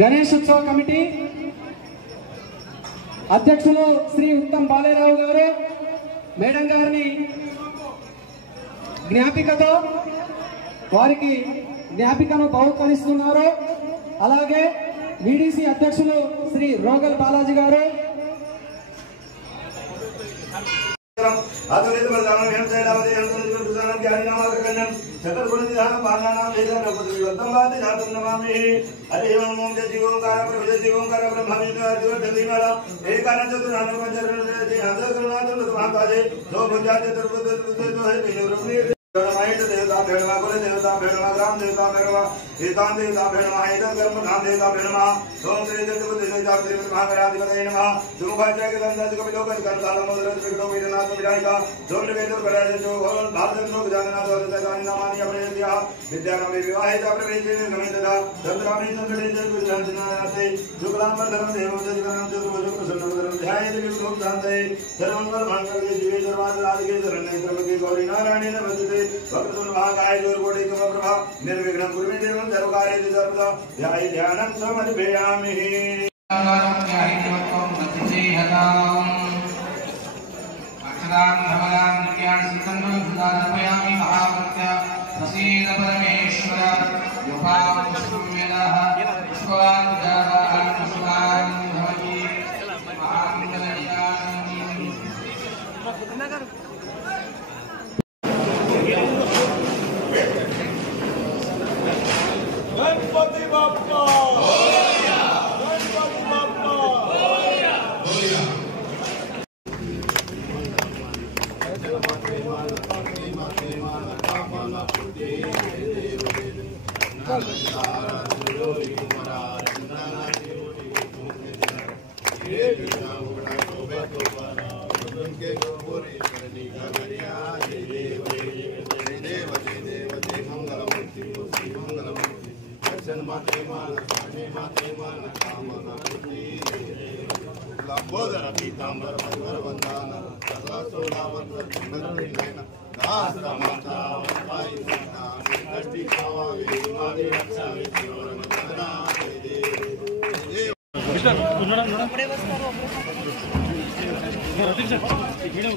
Ganeshotsav committee అధ్యక్షులు శ్రీ ఉత్తమ్ బాలేరావు గారు madam గారిని జ్ఞాపికతో వారికి జ్ఞాపికను బహుకరిస్తున్నారు. అలాగే వీడీసీ అధ్యక్షులు శ్రీ రోగల్ బాలాజీ గారు देवता भेड़वा कुल देवता भेड़वा ग्राम देवता भेड़वा एकांत देवता भेड़वा एतत् कर्म धाम देवता भेड़वा सोम श्री देवता देवता त्रिविध महागणाधिपतये नमः दुमुखाचार्य के दंताज को विलोक कर काला मधुर विग्रह वेदनाथ विदायिका सोम वेद पराजय जो भारत लोक जाननाथ वदतानि नामानि अप्रयत्या विद्यानाम विवाहिता प्रवेशे नमितदा चंद्रामि संकटे गुरुजननाथे शुक्लां वरदं देवं जगन्नाथ चतुर्भुजं प्रसन्नं वदनं ध्यायेत् विष्णुं शान्ते सर्वं मंगले जीवे सर्वादिके शरण्ये त्र्यंबके गौरी नारायणे नमस्ते वक्रतुंड महाकाय जोरकोटि प्रभा निर्विघ्नं कुरु मे देवं सर्वकार्येषु सर्वदा ध्यानं समर्पयामि गणपति बाप्पा गणपति बाप्पा लंबोदर पीतांबर मंगर वंदना सर्वसोलावंतर नंदनयन दासरमाता वंपाई सना दृष्टि खावा वेमादि रक्षा विष्णु नंदना देव कृष्ण उन्नड़ा उन्नड़ा बड़े वस्तारो अध्यक्ष एक वीडियो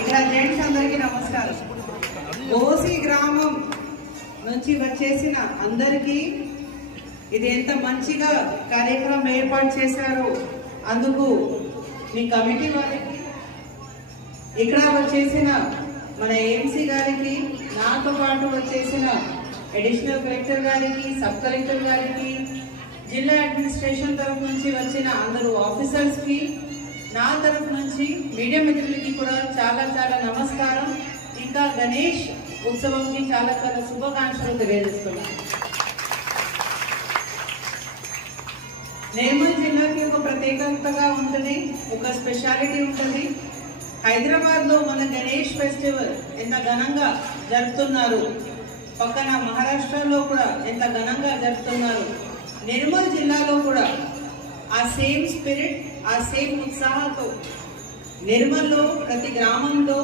ఇక్కడ జెంట్స్ అందరికీ నమస్కారం. ఓసి గ్రామం నుంచి వచ్చేసిన అందరికీ ఇది ఎంత మంచిగా కార్యక్రమం ఏర్పాటు చేశారో అందుకు మీ కమిటీ వారికి, ఇక్కడ వచ్చేసిన మన ఏఎంసీ గారికి, నాతో పాటు వచ్చేసిన అడిషనల్ కలెక్టర్ గారికి, సబ్ కలెక్టర్ గారికి, జిల్లా అడ్మినిస్ట్రేషన్ తరఫు నుంచి వచ్చిన అందరూ ఆఫీసర్స్ కి, నా తరఫు నుంచి మీడియా మిత్రులకి కూడా చాలా చాలా నమస్కారం. ఇంకా గణేష్ ఉత్సవంకి చాలా చాలా శుభాకాంక్షలు తెలియజేస్తున్నాను. నిర్మల్ జిల్లాకి ఒక ప్రత్యేకతగా ఉంటుంది, ఒక స్పెషాలిటీ ఉంటుంది. హైదరాబాద్ లో మన గణేష్ ఫెస్టివల్ ఎంత ఘనంగా జరుపుతున్నారు, పక్కన మహారాష్ట్రలో కూడా ఎంత ఘనంగా జరుపుతున్నారు. నిర్మల్ జిల్లాలో కూడా ఆ సేమ్ స్పిరిట్, ఆ సేమ్ ఉత్సాహంతో నిర్మల్లో ప్రతి గ్రామంలో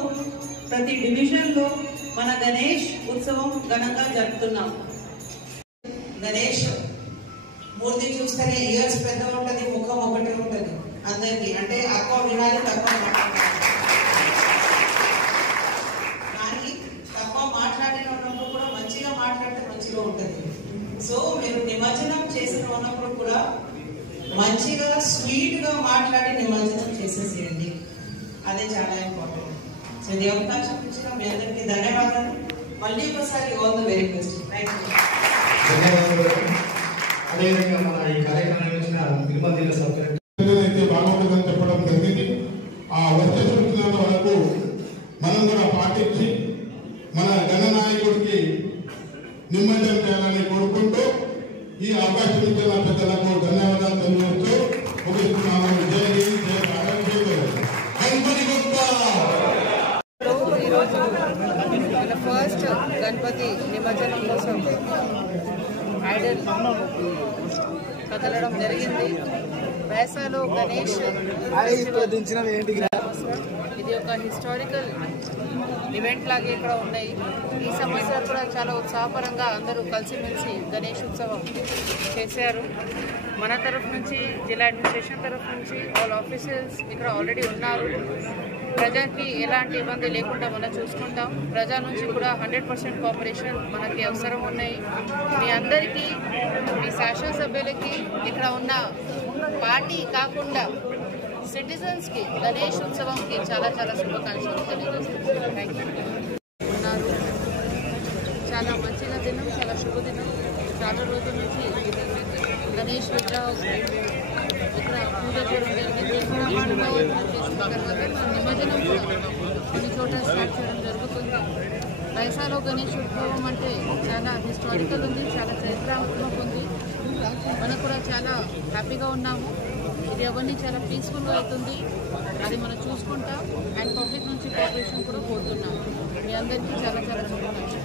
ప్రతి డివిజన్లో మన గణేష్ ఉత్సవం ఘనంగా జరుపుతున్నాం. గణేష్ మూర్తి చూస్తేనే ఇయర్స్ పెద్ద ఉంటుంది, ముఖం ఒకటి ఉంటుంది అందరికి, అంటే ఎక్కువ వినాలి తక్కువ మాట్లాడాలి, కానీ తక్కువ మాట్లాడినప్పుడు కూడా మంచిగా మాట్లాడితే మంచిగా ఉంటుంది. సో మీరు నిమజ్జనం చేసిన ఉన్నప్పుడు కూడా మంచిగా స్వీట్ గా మాట్లాడి నిమజ్జనం చేసేసేయండి, అదే చాలా ఇంపార్టెంట్. సో ఇది అవకాశం ఇచ్చిన మీ అందరికీ ధన్యవాదాలు. మళ్ళీ ఒకసారి ఆల్ ద వెరీ బెస్ట్. అదేవిధంగా మన ఈ కార్యక్రమం వచ్చిన నిర్మల్ జిల్లా సబ్ కలెక్టర్ అయితే బాగుంటుందని చెప్పడం జరిగింది. ఆ వచ్చే సూచనల వరకు మనం కూడా పాటించి మన గణనాయకుడికి నిమజ్జనం చేయాలని కోరుకుంటూ ఈ అవకాశం ఇచ్చిన పెద్దలకు ధన్యవాదాలు తెలియజేస్తూ ముగిస్తున్నాను. జై హింద్, జై భారత్, జై గణపతి గొప్ప. ఈరోజు మన ఫస్ట్ గణపతి నిమజ్జనం కోసం ఐడల్ కదలడం జరిగింది. వేసాలో గణేష్ ఇది ఒక హిస్టారికల్ ఈవెంట్ లాగే ఇక్కడ ఉన్నాయి. ఈ సంవత్సరం కూడా చాలా ఉత్సాహపరంగా అందరూ కలిసిమెలిసి గణేష్ ఉత్సవం చేశారు. మన తరఫు నుంచి, జిల్లా అడ్మినిస్ట్రేషన్ తరఫు నుంచి ఆల్ ఆఫీసర్స్ ఇక్కడ ఆల్రెడీ ఉన్నారు. ప్రజలకి ఎలాంటి ఇబ్బంది లేకుండా మనం చూసుకుంటాం. ప్రజల నుంచి కూడా 100% కోఆపరేషన్ మనకి అవసరం ఉన్నాయి. మీ అందరికీ, మీ శాసనసభ్యులకి, ఇక్కడ ఉన్న పార్టీ కాకుండా సిటిజన్స్కి గణేష్ ఉత్సవంకి చాలా చాలా శుభాకాంక్షలు తెలియజేస్తున్నాను. Thank you. ఉన్నారు చాలా మంచిగా దినం, చాలా శుభదినం. చాలా రోజుల నుంచి గణేష్ విగ్రహం ఇక్కడ పూజ చేయడం జరిగింది. చేసిన తర్వాత నిమజ్జనం కూడా కొన్ని చోట్ల స్టార్ట్ చేయడం జరుగుతుంది. వైసాలో గణేష్ ఉత్సవం అంటే చాలా హిస్టారికల్ ఉంది, చాలా చరిత్రాత్మక ఉంది. మనం కూడా చాలా హ్యాపీగా ఉన్నాము. ఇది అవన్నీ చాలా పీస్ఫుల్గా అవుతుంది, అది మనం చూసుకుంటాం. అండ్ పబ్లిక్ నుంచి కోఆపరేషన్ కూడా కోరుతున్నాం. మీ అందరికీ చాలా చాలా శుభాకాంక్షలు.